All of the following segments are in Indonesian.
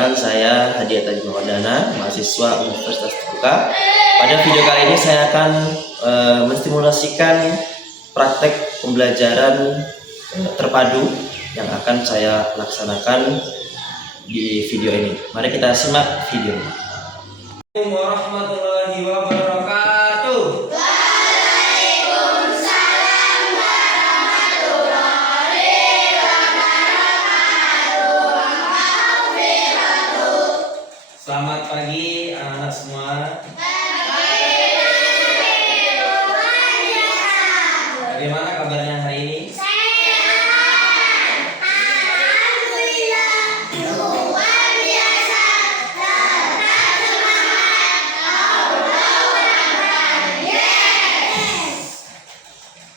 Perkenalkan, saya Hadiat Adi Mawadana, mahasiswa Universitas Terbuka. Pada video kali ini saya akan menstimulasikan praktek pembelajaran terpadu yang akan saya laksanakan di video ini. Mari kita simak video ini. Assalamualaikum warahmatullahi wabarakatuh. Waalaikumsalam warahmatullahi wabarakatuh. Selamat pagi anak-anak semua. Bagaimana kabarnya hari ini?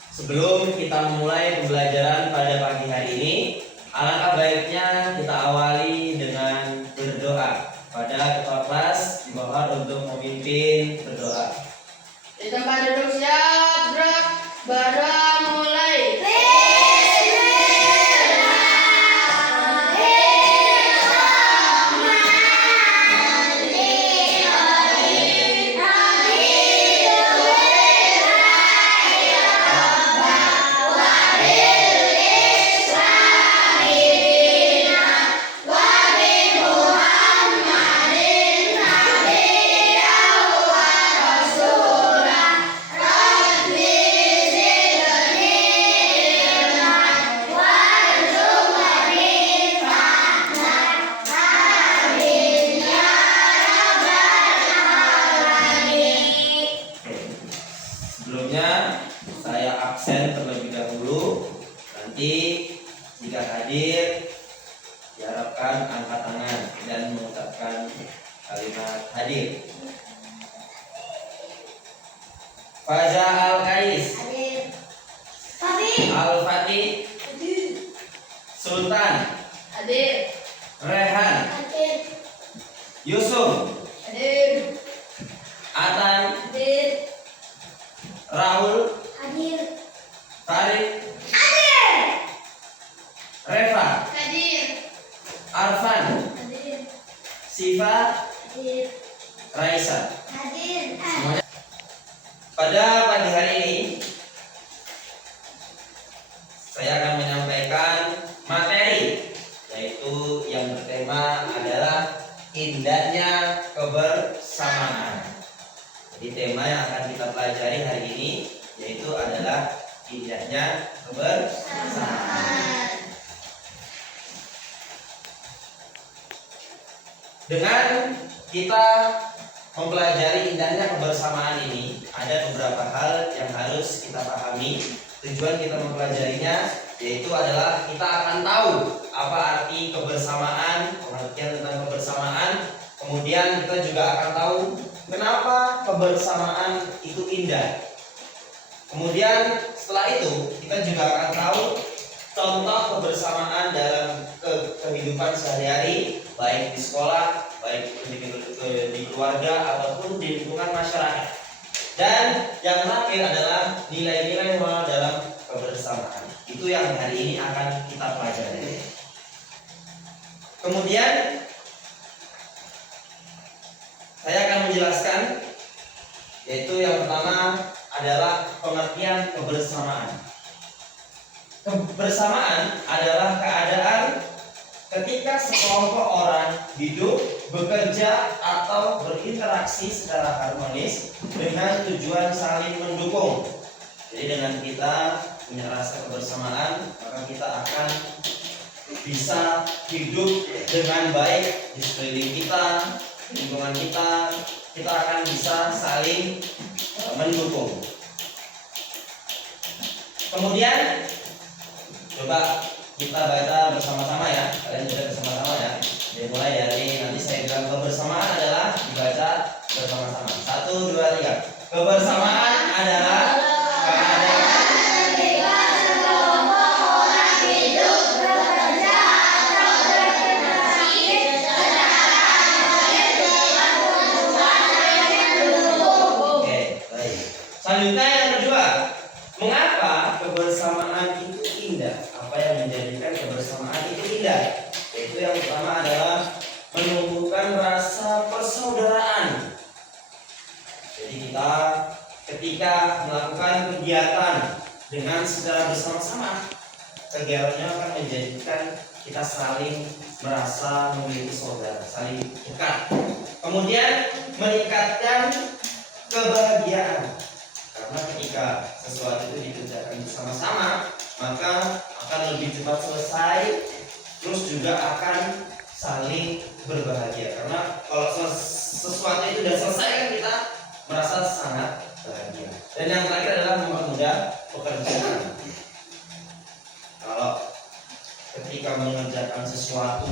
Sebelum kita memulai pembelajaran pada pagi hari ini, alangkah baiknya kita awali dengan berdoa. Pada ketua kelas dimohon untuk memimpin berdoa. Di tempat duduk siap, gerak, berdoa mulai. Sebelumnya saya absen terlebih dahulu. Nanti jika hadir diharapkan angkat tangan dan mengucapkan kalimat hadir. Faza Al-Kais, Al-Fatih, Sultan, Hadir. Rehan, Hadir. Yusuf, Hadir. Atan, Hadir. Rahul, Hadir. Farid, Hadir. Reva, Hadir. Arfan, Hadir. Siva, Hadir. Raisa. Hadir. Semuanya. Pada pagi hari ini saya akan menyampaikan materi, yaitu yang bertema adalah indahnya kebersamaan. Jadi tema yang akan kita pelajari hari ini yaitu adalah indahnya kebersamaan. Dengan kita mempelajari indahnya kebersamaan ini, ada beberapa hal yang harus kita pahami. Tujuan kita mempelajarinya yaitu adalah kita akan tahu apa arti kebersamaan, pengertian tentang kebersamaan. Kemudian kita juga akan tahu kenapa kebersamaan itu indah. Kemudian setelah itu kita juga akan tahu contoh kebersamaan dalam kehidupan sehari-hari, baik di sekolah, baik di keluarga ataupun di lingkungan masyarakat. Dan yang terakhir adalah nilai-nilai moral dalam kebersamaan. Itu yang hari ini akan kita pelajari. Kemudian saya akan menjelaskan, yaitu yang pertama adalah pengertian kebersamaan. Kebersamaan adalah keadaan ketika sekelompok orang hidup, bekerja, atau berinteraksi secara harmonis dengan tujuan saling mendukung. Jadi dengan kita punya rasa kebersamaan, maka kita akan bisa hidup dengan baik di sekeliling kita, lingkungan kita akan bisa saling mendukung. Kemudian coba kita baca bersama-sama ya, kalian baca bersama-sama ya. Dimulai dari nanti saya bilang kebersamaan adalah dibaca bersama-sama. 1, 2, 3. Kebersamaan adalah selanjutnya yang kedua, mengapa kebersamaan itu indah? Apa yang menjadikan kebersamaan itu indah? Yaitu yang pertama adalah Jadi kita ketika melakukan kegiatan dengan secara bersama-sama, kegiatannya akan menjadikan kita saling merasa memiliki saudara, saling dekat. Kemudian meningkatkan kebahagiaan, karena ketika sesuatu itu dikerjakan bersama-sama, maka akan lebih cepat selesai, terus juga akan saling berbahagia. Karena kalau sesuatu itu sudah selesai kan kita merasa sangat bahagia. Dan yang terakhir adalah mempermudah pekerjaan. Kalau ketika mengerjakan sesuatu,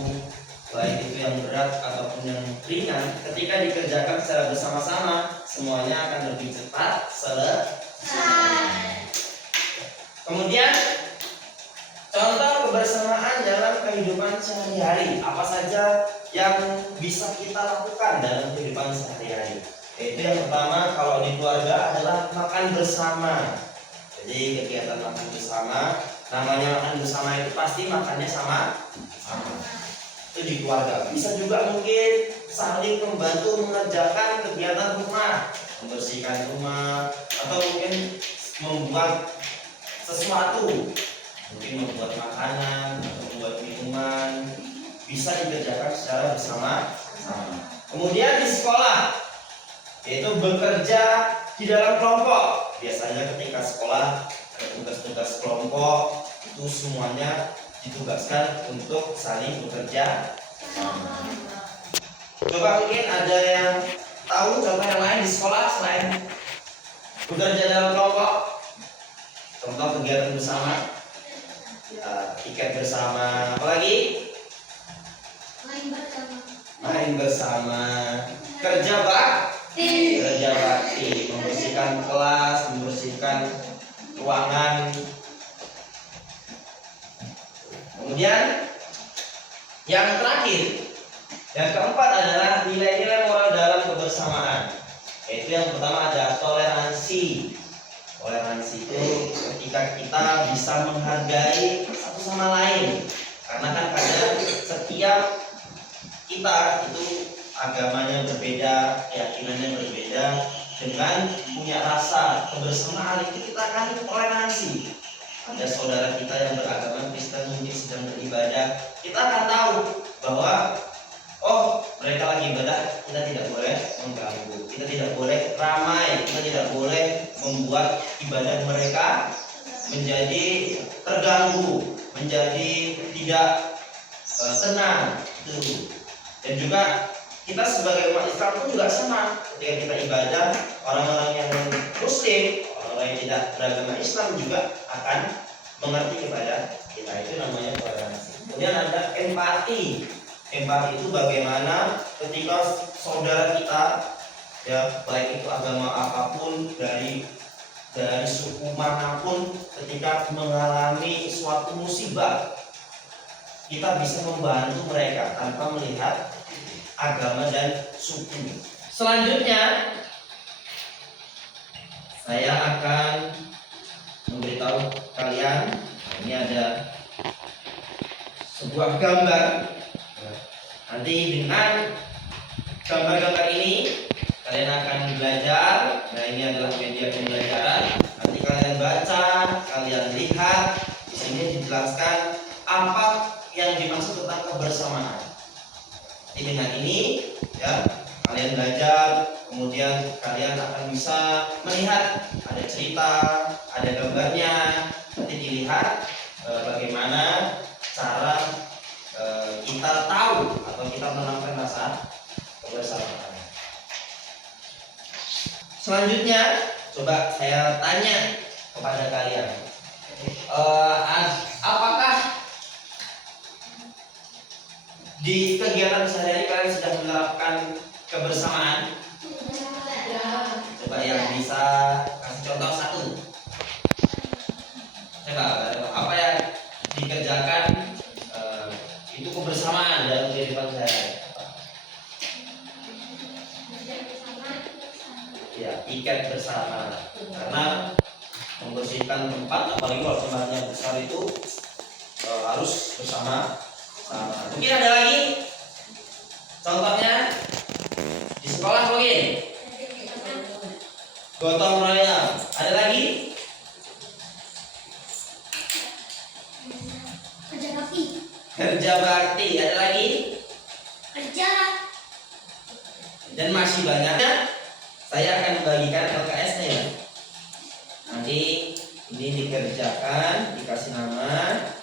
baik itu yang berat ataupun yang ringan, ketika dikerjakan secara bersama-sama, semuanya akan lebih cepat selesai. Kemudian contoh kebersamaan dalam kehidupan sehari-hari, apa saja yang bisa kita lakukan dalam kehidupan sehari-hari? Yaitu yang pertama, kalau di keluarga adalah makan bersama. Jadi kegiatan makan bersama, namanya makan bersama itu pasti makannya sama-sama. Itu di keluarga. Bisa juga mungkin saling membantu mengerjakan kegiatan rumah, membersihkan rumah, atau mungkin membuat sesuatu, mungkin membuat makanan atau membuat minuman, bisa dikerjakan secara bersama-sama. Kemudian di sekolah, yaitu bekerja di dalam kelompok. Biasanya ketika sekolah ada tugas-tugas kelompok, itu semuanya ditugaskan untuk saling bekerja sama. Coba mungkin ada yang tahu contoh yang lain di sekolah selain bekerja dalam kelompok. Contoh kegiatan bersama, tiket bersama, apalagi main bersama, kerja bakti, membersihkan kelas, membersihkan ruangan. Kemudian yang terakhir, yang keempat adalah nilai-nilai moral dalam kebersamaan. Yaitu yang pertama ada toleransi. Toleransi itu ketika kita bisa menghargai satu sama lain. Karena kan kadang setiap kita itu agamanya berbeda, keyakinannya berbeda, dengan punya rasa kebersamaan itu kita akan toleransi. Ada saudara kita yang beragama Kristen mungkin sedang beribadah, kita akan tahu bahwa oh mereka lagi ibadah, kita tidak boleh mengganggu, kita tidak boleh ramai, kita tidak boleh membuat ibadah mereka menjadi terganggu, menjadi tidak tenang. Dan juga kita sebagai umat Islam pun juga sama, ketika kita ibadah, orang-orang yang Muslim, orang yang tidak beragama Islam juga akan mengerti kepada kita. Itu namanya toleransi. Kemudian ada empati. Empati itu bagaimana ketika saudara kita, ya baik itu agama apapun, dari suku manapun, ketika mengalami suatu musibah, kita bisa membantu mereka tanpa melihat agama dan suku. Selanjutnya saya akan memberitahu kalian, ini ada sebuah gambar. Nanti dengan gambar-gambar ini kalian akan belajar. Nah, ini adalah media pembelajaran. Nanti kalian baca, kalian lihat. Di sini dijelaskan apa yang dimaksud tentang kebersamaan. Jadi dengan ini, ya, kalian belajar. Kemudian kalian akan bisa melihat ada cerita, ada gambarnya. Nanti dilihat bagaimana cara kita tahu atau kita menanamkan rasa kebersamaan. Selanjutnya, coba saya tanya kepada kalian, apakah di kegiatan sehari-hari kalian sudah menerapkan kebersamaan? Coba yang bisa kasih contoh satu. Coba apa yang dikerjakan itu kebersamaan dalam kehidupan sehari-hari? Ya, ikat bersama. Karena membersihkan tempat, apalagi kalau tempatnya besar itu harus bersama. Mungkin ada lagi contohnya di sekolah mungkin. Gotong royong. Ada lagi? Kerja bakti. Kerja bakti. Ada lagi? Kerja. Dan masih banyak. Saya akan membagikan LKS-nya ya. Nanti ini dikerjakan, dikasih nama.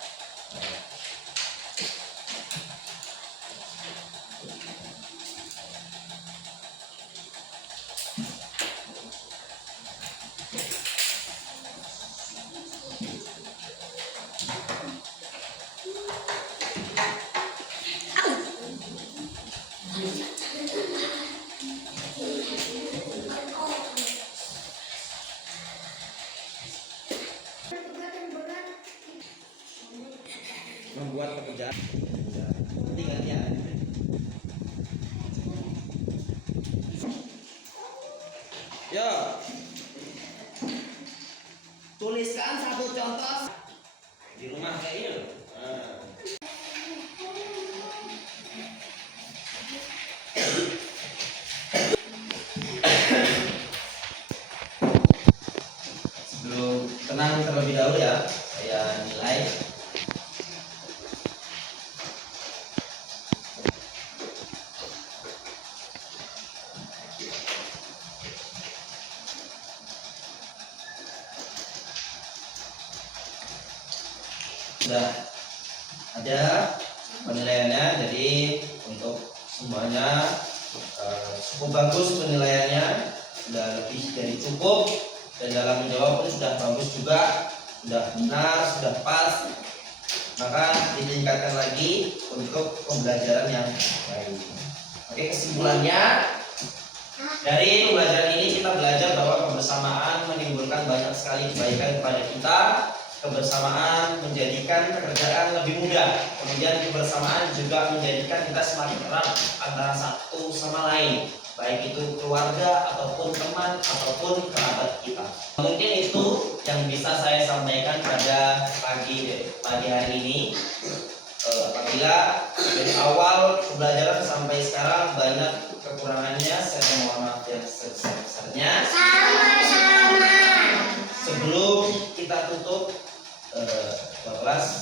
Membuat pekerjaan. Nanti gantian. Yo. Tuliskan satu contoh di rumah kayak ini loh. Nah. Sebelum tenang terlebih dahulu ya, saya nilai. Sudah ada penilaiannya, jadi untuk semuanya cukup bagus penilaiannya, sudah lebih dari cukup, dan dalam menjawab pun sudah bagus juga, sudah benar, sudah pas. Maka ditingkatkan lagi untuk pembelajaran yang baik. Oke, kesimpulannya dari pembelajaran ini kita belajar bahwa kebersamaan menimbulkan banyak sekali kebaikan kepada kita. Kebersamaan menjadikan pekerjaan lebih mudah. Kemudian kebersamaan juga menjadikan kita semakin erat antara satu sama lain, baik itu keluarga ataupun teman ataupun kerabat kita. Mungkin itu yang bisa saya sampaikan pada pagi hari ini. Apabila dari awal pembelajaran sampai sekarang banyak kekurangannya, saya mohon maaf yang sebesar-besarnya. Sama-sama. Sebelum kita tutup kelas,